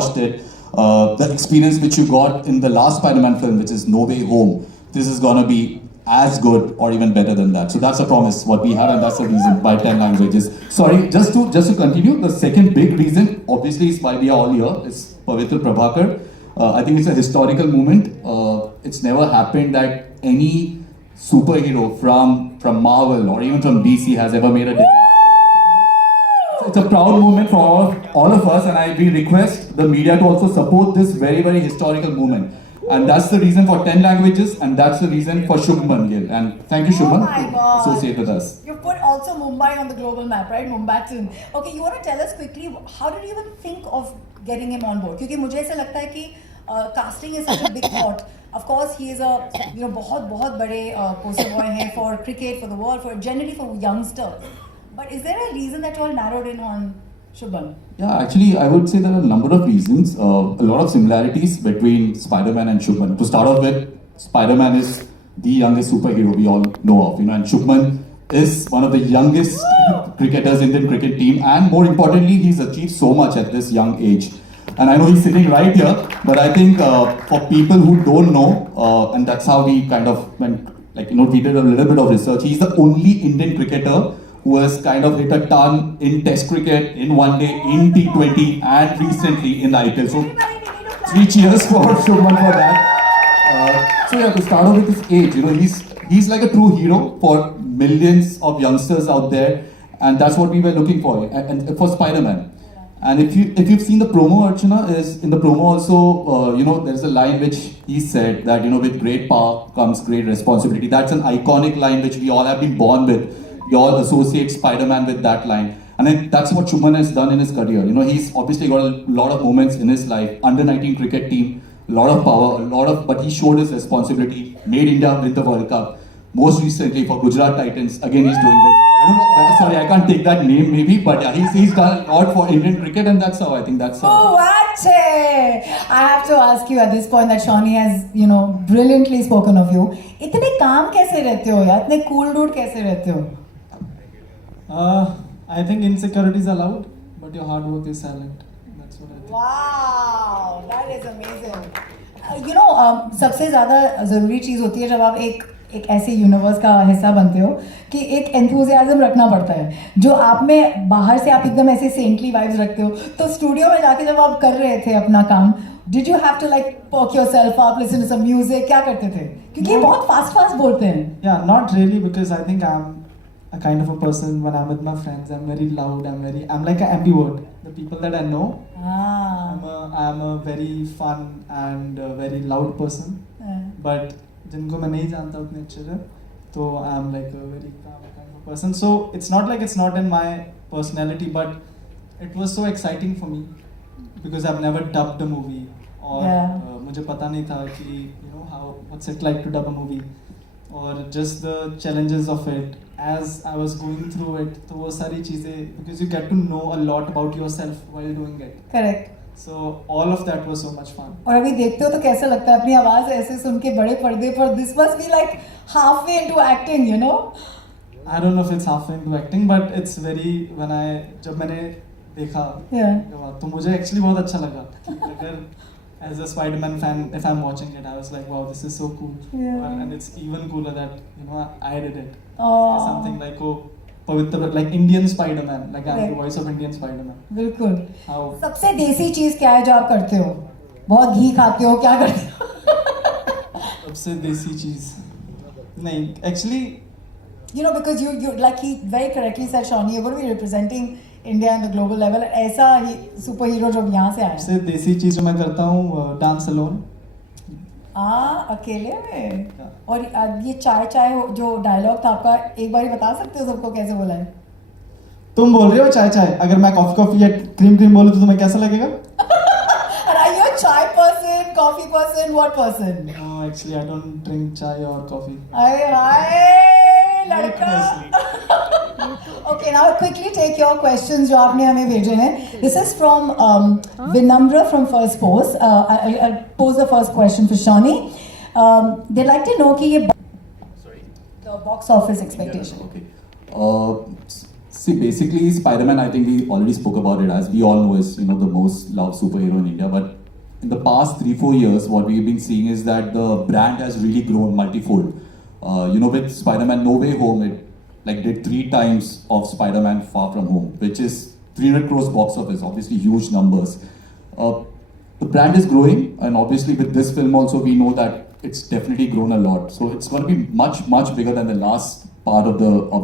watched it, the experience which you got in the last Spider-Man film, which is No Way Home, this is gonna be as good or even better than that. So that's a promise what we have, and that's the reason by 10 languages. Sorry, just to continue, the second big reason, obviously, is why we are all here, is Pavitra Prabhakar. I think it's a historical moment. It's never happened that any superhero from Marvel or even from DC has ever made a difference. It's a proud moment for all of us, and we request the media to also support this very, very historical moment. And that's the reason for 10 languages, and that's the reason for Shubhman, Gill. And thank you, Shubhman, to associate with us. You put also Mumbai on the global map, right? Mumbai. Okay, you want to tell us quickly, how did you even think of getting him on board? Because मुझे ऐसा लगता है कि casting is such a big thought. Of course, he is a बहुत बड़े poster boy हैं for cricket, for the world, for generally for youngsters. But is there a reason that you all narrowed in on Shubhman? Yeah, actually, I would say there are a number of reasons. A lot of similarities between Spider-Man and Shubhman. To start off with, Spider-Man is the youngest superhero we all know of, and Shubhman is one of the youngest cricketers in the cricket team, and more importantly, he's achieved so much at this young age. And I know he's sitting right here, but I think for people who don't know, and that's how we kind of went, we did a little bit of research. He's the only Indian cricketer who has kind of hit a ton in Test cricket, in One Day, in T20, and recently in the IPL. So 3 cheers for Shubhman for that. So yeah, to start off with his age, he's like a true hero for millions of youngsters out there, and that's what we were looking for, and for Spider-Man. And if you've seen the promo, Archana, is in the promo also, there's a line which he said that, with great power comes great responsibility. That's an iconic line which we all have been born with. We all associate Spider-Man with that line. And that's what Shubhman has done in his career. He's obviously got a lot of moments in his life. Under 19 cricket team, a lot of power, but he showed his responsibility, made India win the World Cup. Most recently for Gujarat Titans, again he's doing that. Sorry, I can't take that name maybe, but yeah, he's done a lot for Indian cricket, and that's how I think that's how. Oh, I have to ask you at this point that Shawnee has, brilliantly spoken of you. इतने काम कैसे रहते हो यार? इतने cool dude कैसे रहते हो? I think insecurity is allowed, but your hard work is silent. That's what I think. Wow, that is amazing. सबसे ज़्यादा ज़रूरी चीज़ होती है जब आप एक ऐसे यूनिवर्स का हिस्सा बनते हो कि एक एंथुजियाज्म रखना पड़ता है जो आप में बाहर से आप एकदम ऐसे सेंटली वाइब्स रखते हो. तो स्टूडियो में जाके जब आप कर रहे थे अपना काम, did you have to perk yourself up, listen to some music, क्या करते थे? क्योंकि ये बहुत फास्ट बोलते हैं. Yeah, not really, because I think I'm a kind of a person when I'm with my friends. I'm very loud. I'm like an ambivert. The people that I know, I'm a very fun and very loud person. But जिनको मैं नहीं जानता उतने अच्छे से, तो I'm like a very calm kind of person. So it's not like it's not in my personality, but it was so exciting for me because I've never dubbed a movie, और मुझे पता नहीं था कि what's it like to dub a movie, or just the challenges of it as I was going through it. तो वो सारी चीजें, because you get to know a lot about yourself while doing it. Correct. So all of that was so much fun. और अभी देखते हो तो कैसा लगता है अपनी आवाज ऐसे सुन के बड़े पर्दे पर? This must be like halfway into acting, I don't know if it's halfway into acting, but it's very, जब मैंने देखा तो मुझे actually बहुत अच्छा लगा. अगर as a Spider-Man fan, if I'm watching it, I was like, wow, this is so cool. And it's even cooler that I did it. Something like Pavitra, like Indian Spider-Man, like I'm the voice of Indian Spider-Man. बिल्कुल. सबसे देसी चीज क्या है जो आप करते हो? बहुत घी खाते हो, क्या करते हो? सबसे देसी चीज नहीं, actually, because you like he very correctly said, Shawnee, you're going to be representing India on the global level. ऐसा ही सुपरहीरो जो यहाँ से आया. सबसे देसी चीज जो मैं करता हूँ, डांस अलोन. अकेले में. और ये चाय जो डायलॉग था आपका, एक बार बता सकते हो सबको कैसे बोला है? तुम बोल रहे हो चाय, अगर मैं कॉफी या क्रीम बोलूं तो तुम्हें कैसा लगेगा? Are you a chai person, coffee person, what person? No, actually I don't drink chai or coffee. हाय लड़का. Okay, now quickly take your questions जो आपने हमें भेजे हैं. This is from Vinamra from First Pose. I'll pose the first question for Shawnee. They'd like to know कि ये the box office expectation. Yeah, okay. See, basically, Spider-Man, I think we already spoke about it, as we all know, is, you know, the most loved superhero in India. But in the past 3-4 years, what we've been seeing is that the brand has really grown multifold. You know, with Spider-Man No Way Home, it like did 3 times of Spider-Man Far From Home, which is 300 crores box office, obviously huge numbers. The brand is growing, and obviously with this film also, we know that it's definitely grown a lot. So it's going to be much bigger than the last part of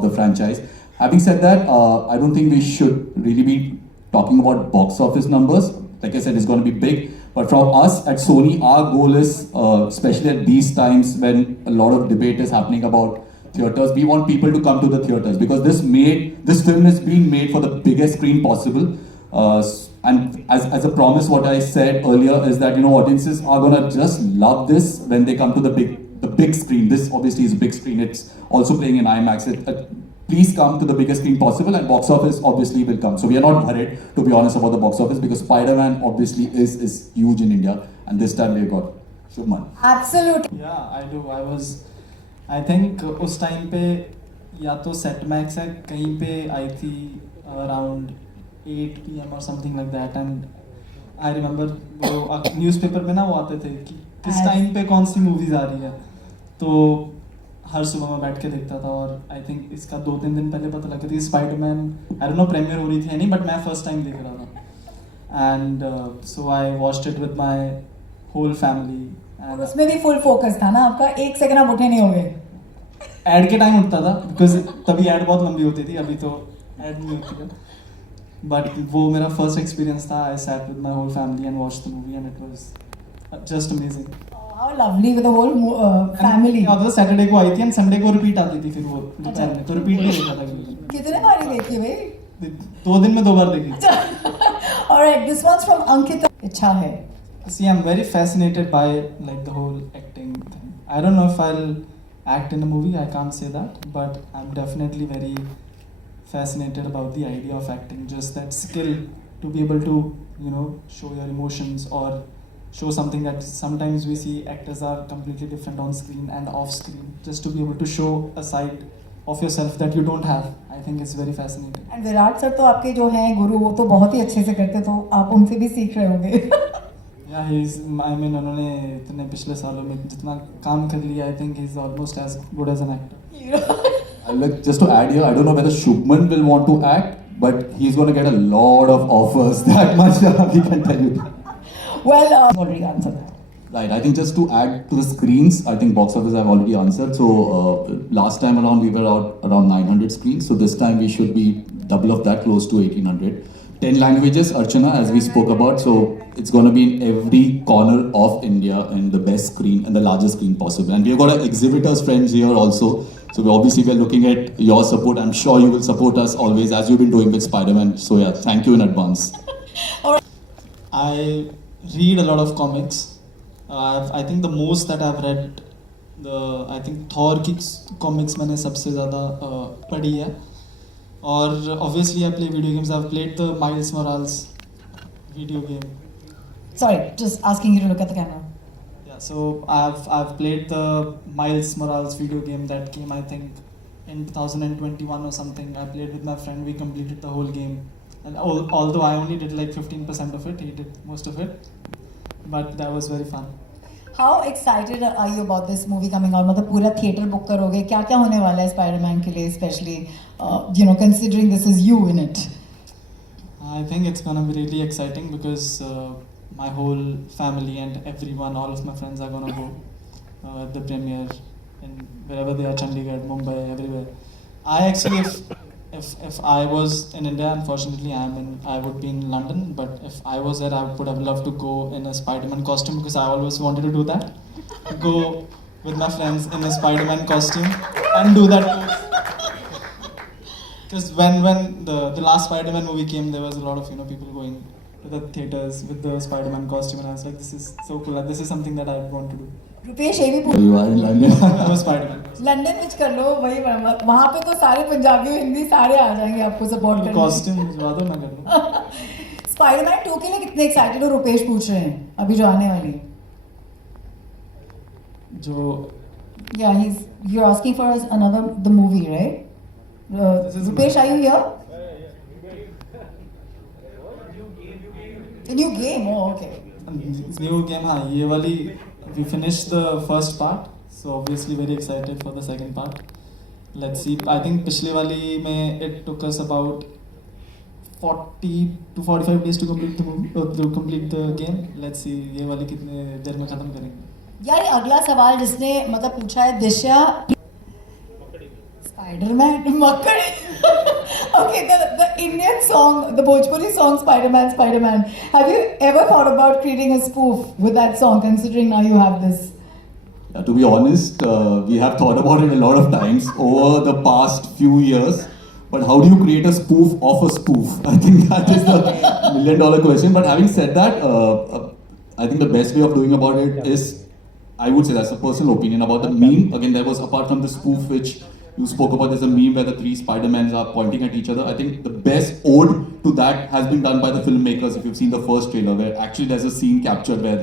the franchise. Having said that, I don't think we should really be talking about box office numbers. Like I said, it's going to be big. But from us at Sony, our goal is, especially at these times when a lot of debate is happening about theaters, we want people to come to the theaters, because this film is being made for the biggest screen possible. And as a promise, what I said earlier is that, you know, audiences are gonna just love this when they come to the big screen. This obviously is a big screen. It's also playing in IMAX. Please come to the biggest screen possible, and box office obviously will come. So we are not worried, to be honest, about the box office, because Spider-Man obviously is huge in India, and this time we got Shubhman. Absolutely. Yeah, I do. I think उस time पे या तो set max है कहीं पे आई थी around 8 PM और something like that, and I remember वो न्यूज़पेपर में ना वो आते थे कि किस टाइम पे कौन सी मूवीज आ रही है, तो हर सुबह मैं बैठ के देखता था. और आई थिंक इसका 2-3 दिन पहले पता लगा थी Spiderman, I don't know premiere हो रही थी नहीं, बट मैं फर्स्ट टाइम देख रहा था, and so I watched it with my whole family. और उसमें भी फुल फोकस था ना आपका, 1 सेकंड आप उठे नहीं होगे. एड के टाइम उठता था, बिकॉज तभी एड बहुत लंबी होती थी, अभी तो एड नहीं होती है. बट वो मेरा फर्स्ट एक्सपीरियंस था. I sat with my whole family and watched the movie, and it was just amazing. How lovely with the whole family. और सैटरडे को आई थी एंड संडे को रिपीट आती थी, फिर वो दोपहर में तो रिपीट नहीं देखा था. कितने बार देखी भाई? 2 दिन में 2 बार देखी. Alright, this once from Ankita. इच्छा है. See, I'm very fascinated by like the whole acting thing. I don't know if I'll act in a movie, I can't say that, but I'm definitely very fascinated about the idea of acting, just that skill to be able to, you know, show your emotions or show something that sometimes we see actors are completely different on screen and off screen, just to be able to show a side of yourself that you don't have. I think it's very fascinating. And Virat sir तो आपके जो हैं गुरु, वो तो बहुत ही अच्छे से करते, तो आप उनसे भी सीख रहे होंगे. Yeah, I mean, उन्होंने इतने पिछले सालों में जितना काम कर लिया, I think he's almost as good as an actor. Just to add here, I don't know whether Shubhman will want to act, but he's going to get a lot of offers. That much we can tell you. Well, already answered that. Right, I think just to add to the screens, I think box office I've already answered. So last time around we were out around 900 screens. So this time we should be double of that, close to 1800. 10 languages, Archana, as we spoke about. So it's going to be in every corner of India and the best screen and the largest screen possible. And we've got our exhibitors friends here also. So we're looking at your support. I'm sure you will support us always, as you've been doing with Spider-Man. So yeah, thank you in advance. I read a lot of comics. I think the most that I've read, I think Thor की comics मैंने सबसे ज़्यादा पढ़ी है. और obviously I play video games. I've played the Miles Morales video game. Sorry, just asking you to look at the camera. Yeah, so I've played the Miles Morales video game that came, I think, in 2021 or something. I played with my friend. We completed the whole game. And although I only did like 15% of it, he did most of it. But that was very fun. How excited are you about this movie coming out? मतलब पूरा theatre book करोगे, क्या क्या होने वाला है Spiderman के लिए, especially you know, considering this is you in it? I think it's gonna be really exciting because my whole family and everyone, all of my friends are gonna go at the premiere in wherever they are, Chandigarh, Mumbai, everywhere. I actually, if I was in India, unfortunately I would be in London, but if I was there, I would have loved to go in a Spiderman costume, because I always wanted to do that. Go with my friends in a Spiderman costume and do that. Because when the last Spider-Man movie came, there was a lot of, you know, people going to the theaters with the Spider-Man costume, and I was like, this is so cool. This is something that I want to do. Rupesh ये भी पूछ. You are in London. I'm a Spider-Man. London में कर लो, वही वहाँ पे तो सारे पंजाबी हिंदी सारे आ जाएंगे आपको सपोर्ट करने. कॉस्ट्यूम भिजवा दो, मैं कर लूँ. स्पाइडरमैन 2 के लिए कितने एक्साइटेड हो, रुपेश पूछ रहे हैं, अभी जो आने वाली है. जो Yeah, you're asking for us another the movie, right? Rupesh, are you here? The new game, oh okay. New game, हाँ ये वाली we finished the first part, so obviously very excited for the second part. Let's see. I think पिछले वाली में it took us about 40 to 45 days to complete the game. Let's see ये वाली कितने देर में खत्म करेंगे. यार अगला सवाल जिसने मतलब पूछा है दिशा Spiderman मक्कड़ी. Okay, the Indian song, the Bhojpuri song Spiderman. Have you ever thought about creating a spoof with that song, considering now you have this? To be honest, we have thought about it a lot of times over the past few years. But how do you create a spoof of a spoof? I think that is the $1 million question. But having said that, I think the best way of doing about it is, I would say that's a personal opinion about the meme. Again, there was, apart from the spoof which you spoke about, there's a meme where the 3 Spider-Mans are pointing at each other. I think the best ode to that has been done by the filmmakers. If you've seen the first trailer, where actually there's a scene captured where,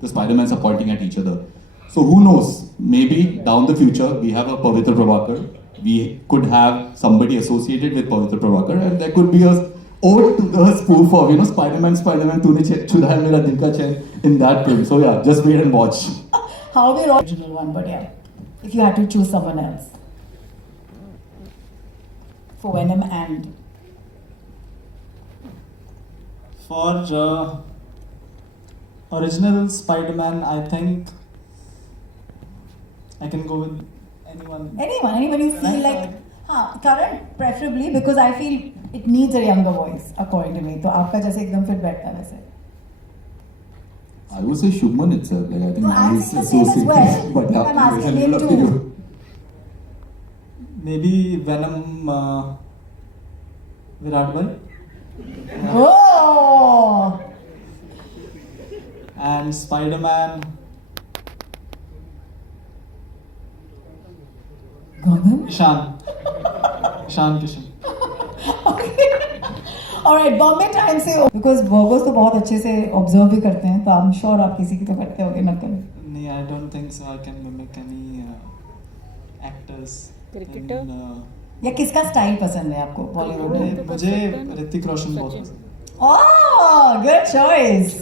the Spider-Mans are pointing at each other. So who knows? Maybe down the future, we have a Pavitra Prabhakar. We could have somebody associated with Pavitra Prabhakar, and there could be a ode to the spoof of, Spider-Man, तूने चुराया मेरा दिल का चैन in that film. So yeah, just wait and watch. How we wrote original one, but yeah, if you had to choose someone else for Venom and For original Spider-Man, I think I can go with anyone you feel like, current preferably, because I feel it needs a younger voice according to me. तो आपका जैसे एकदम fit बैठता है वैसे. I would say Shubhman itself. Like I think No, I'm he's saying the same as associated. well. But yeah, I'm asking it's him up to- to you. maybe Venom, Virat Bhai, Oh, and Spider-Man. Gagan. Ishan Kishan. Alright, Bombay time से because वर्गोस तो बहुत अच्छे से observe भी करते हैं, तो I'm sure आप किसी की तो करते होगे नकल. नहीं, I don't think so. I can mimic any actors. Cricketer? या किसका स्टाइल पसंद है आपको बॉलीवुड में? मुझे ऋतिक रोशन बहुत पसंद है. Oh, good choice.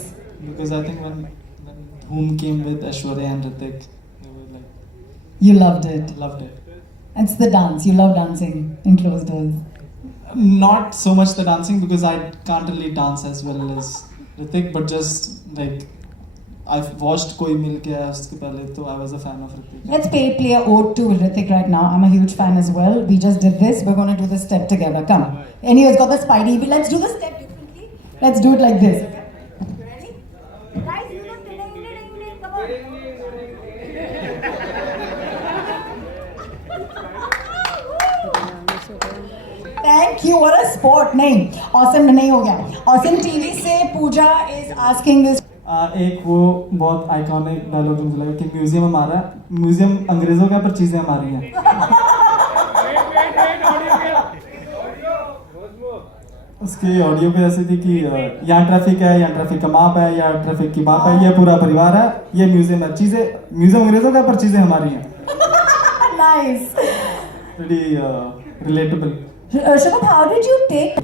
Because I think when Dhoom came with Aishwarya and Hrithik, they were like, You loved it. I loved it. And it's the dance. You love dancing in closed doors. Not so much the dancing, because I can't really dance as well as Hrithik, but just like I've watched Koi Mil Ke Aaya uske pehle, so I was a fan of Hrithik. Let's play a ode to Hrithik right now. I'm a huge fan as well. We just did this. We're going to do the step together. Come. Anyways, got the Spidey. Let's do the step differently. Let's do it like this. Ready? Guys, you know, come on. Thank you. What a sport. नहीं. Awesome नहीं हो गया. Awesome TV से Pooja is asking this. एक वो बहुत iconic dialogue मुझे लगा कि म्यूजियम हमारा, म्यूजियम अंग्रेजों का, पर चीजें हमारी हैं. उसकी ऑडियो पे ऐसी थी कि यहाँ ट्रैफिक है, यहाँ ट्रैफिक का माप है, यहाँ ट्रैफिक की माप है, ये पूरा परिवार है, ये म्यूजियम है, चीजें म्यूजियम अंग्रेजों का, पर चीजें हमारी हैं. Nice. Pretty relatable. Shubham, how did you take?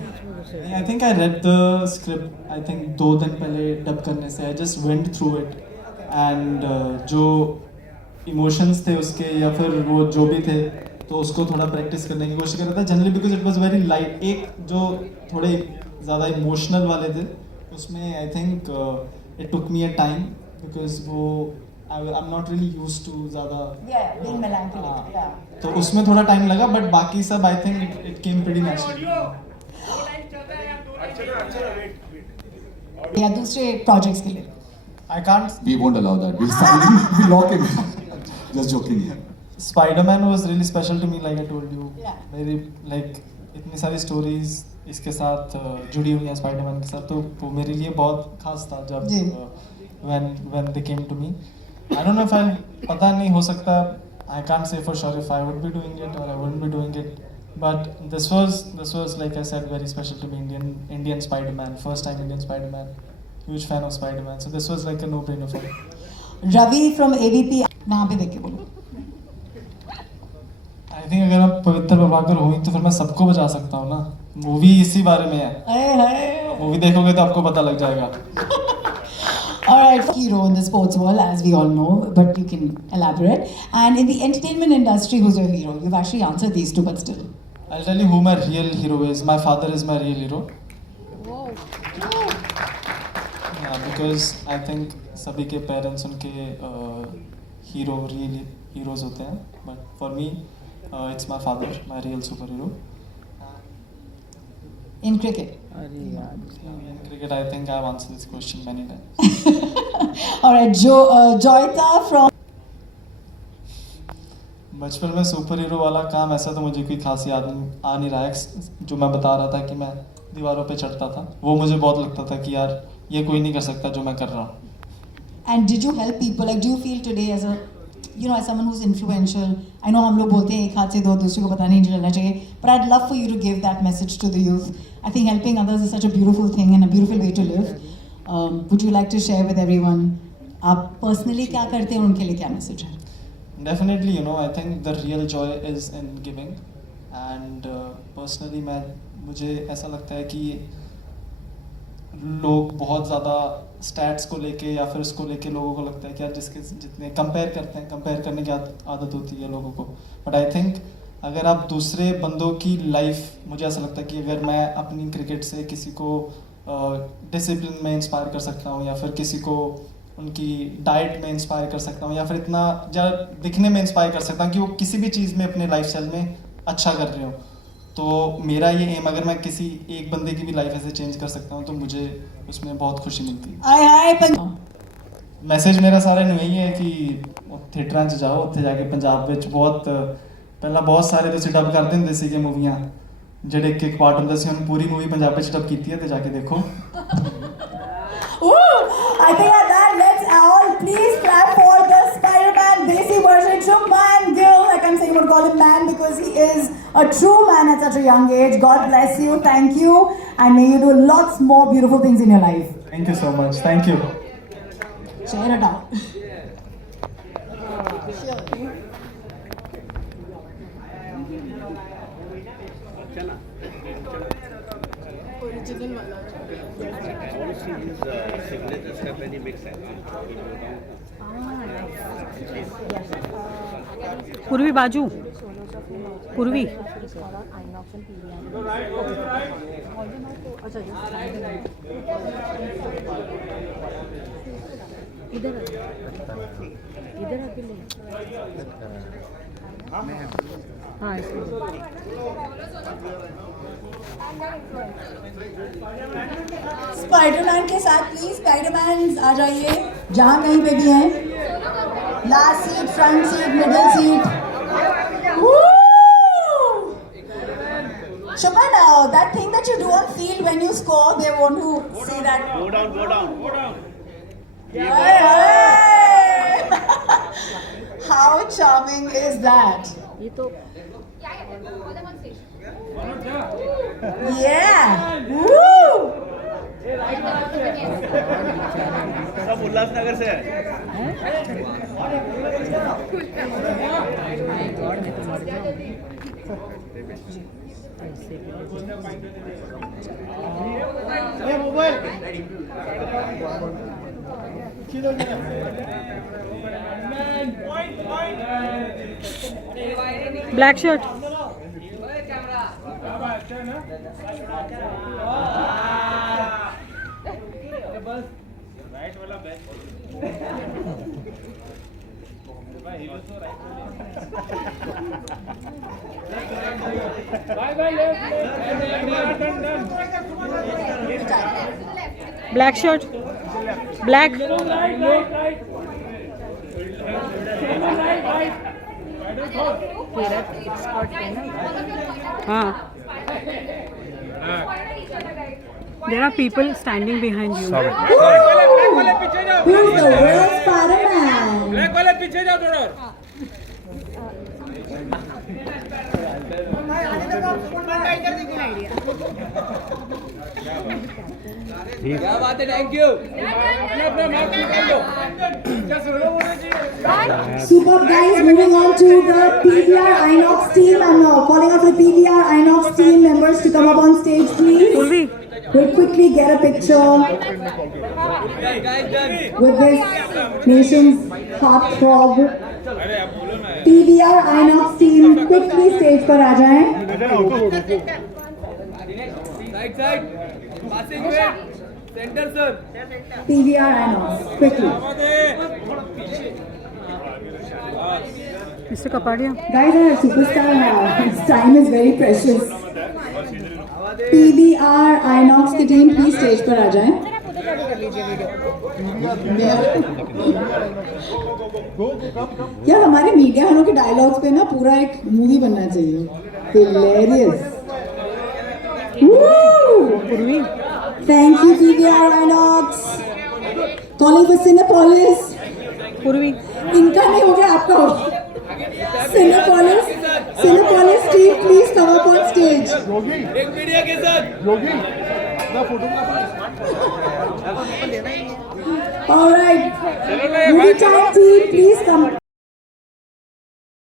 I think I read the script, I think 2 दिन पहले डब करने से. I just went through it and जो emotions थे उसके या फिर वो जो भी थे, तो उसको थोड़ा प्रैक्टिस करने की कोशिश कर रहा था. Generally because it was very light. एक जो थोड़े ज़्यादा इमोशनल वाले थे उसमें I think it took me a time, because वो I am not really used to ज़्यादा. Being melancholic. Yeah. तो उसमें थोड़ा टाइम लगा, बट बाकी सब आई think it came pretty naturally. या दूसरे प्रोजेक्ट्स के लिए. I can't. We won't allow that. We'll lock him. Just joking. Spiderman was really special to me, like I told you. Yeah. मेरी like इतनी सारी stories इसके साथ जुड़ी हुई हैं Spiderman के साथ, तो वो मेरे लिए बहुत खास था जब जी. when they came to me. I don't know if I'll, पता नहीं, हो सकता, I can't say for sure if I would be doing it or I wouldn't be doing it. But this was like I said, very special to me. Indian Spider-Man, first time Indian Spider-Man. Huge fan of Spider-Man. So this was like a no-brainer for me. Ravi from ABP. वहाँ पे देख के बोलो. I think अगर आप पवित्र प्रभाकर हुई तो फिर मैं सबको बचा सकता हूँ ना. मूवी इसी बारे में है, हाय हाय। मूवी देखोगे तो आपको पता लग जाएगा। Alright, hero in the sports world, as we all know, but you can elaborate. And in the entertainment industry, who's your hero? You've actually answered these two, but still. I'll tell you who my real hero is. My father is my real hero. Yeah, because I think सभी के parents उनके hero real heroes होते हैं, but for me it's my father, my real super hero. In cricket. In cricket, I think I've answered this question many times. Alright, Joyita from. बचपन में super hero वाला काम ऐसा तो मुझे कोई खास याद आ नहीं रहा है। जो मैं बता रहा था कि मैं दीवारों पे चढ़ता था, वो मुझे बहुत लगता था कि यार ये कोई नहीं कर सकता जो मैं कर रहा हूँ। And did you help people? Like, do you feel today as a, you know, as someone who's influential? I know हम लोग बोलते हैं एक हाथ से दो, दूसरे को पता नहीं चलना चाहिए. But I'd love for you to give that message to the youth. I think helping others is such a beautiful thing and a beautiful way to live. Would you like to share with everyone? आप personally क्या करते हैं, उनके लिए क्या message है? Definitely, you know, I think the real joy is in giving. And personally, मुझे ऐसा लगता है कि लोग बहुत ज़्यादा स्टैट्स को लेके या फिर उसको लेके लोगों को लगता है कि यार जिसके जितने कंपेयर करते हैं, कंपेयर करने की आदत होती है लोगों को। बट आई थिंक अगर आप दूसरे बंदों की लाइफ, मुझे ऐसा लगता है कि अगर मैं अपनी क्रिकेट से किसी को डिसिप्लिन में इंस्पायर कर सकता हूँ, या फिर किसी को उनकी डाइट में इंस्पायर कर सकता हूँ, या फिर इतना ज़्यादा दिखने में इंस्पायर कर सकता हूँ कि वो किसी भी चीज़ में अपने लाइफ स्टाइल में अच्छा कर रहे हो, तो मेरा ये एम, अगर मैं किसी एक बंदे की भी लाइफ ऐसे चेंज कर सकता हूँ तो मुझे उसमें बहुत खुशी मिलती है। मैसेज मेरा सारे ਨੂੰ ਇਹੀ ਹੈ कि थिएटरां 'ਚ जाओ, ਉੱਥੇ ਜਾ ਕੇ ਪੰਜਾਬ ਵਿੱਚ ਬਹੁਤ ਪਹਿਲਾਂ ਬਹੁਤ ਸਾਰੇ ਤੁਸੀਂ ਡਬ ਕਰਦੇ ਹੁੰਦੇ ਸੀਗੇ ਮੂਵੀਆਂ, ਜਿਹੜੇ ਇੱਕ ਇੱਕ ਪਾਰਟ ਹੁੰਦਾ ਸੀ, ਹੁਣ ਪੂਰੀ ਮੂਵੀ ਪੰਜਾਬੀ 'ਚ ਡਬ ਕੀਤੀ ਹੈ, ਤੇ ਜਾ ਕੇ ਦੇਖੋ। I think at that, let's all please clap for the Spiderman Desi version, Shubhman, Gill. Like I'm saying, we'll call him man because he is a true man at such a young age. God bless you, thank you, and may you do lots more beautiful things in your life. Thank you so much. Thank you. Share it out. Signatures have many mix पूर्वी बाजू पूर्वी इधर इधर हाँ Spiderman के साथ please Spiderman आ जाइए, जहाँ कहीं पे भी हैं। Last seat, front seat, middle seat. Shubhman, that thing that you do on field when you score, they want to see that. Go down, go down, go down. Hey, hey. How charming is that? ये तो Yeah. Woo. सब उल्लासनगर से है। Black shirt black shirt black हाँ there are people standing behind you. Who's the real Spiderman? Black वाले पीछे जाओ थोड़ा और। क्या बात है, थैंक यू। अपना अपना मार्क निकाल लो। क्या सुनो मुझे जी। Superb guys, moving on to the PVR Inox team. I'm calling out for the PVR Inox team members to come up on stage, please. Purvi, We'll quickly get a picture with this nation's heartthrob. PVR Inox team, quickly stage पर आ जाएं. Side, side. Passing way. Center, sir. PVR Inox, quickly. Mr. Kapadia. Guys, our superstar now. His time is very precious. PVR Inox की team please stage पर आ जाएं. यार हमारे media वालों के dialogues पे ना पूरा एक मूवी बनना चाहिए. Hilarious. Purvi. Thank you PVR Inox. Calling for Cinepolis. Purvi. इनका नहीं हो गया, आपका हो. Cinepolis team, please come up on stage. एक मीडिया के साथ. All right. Movie time team, please come.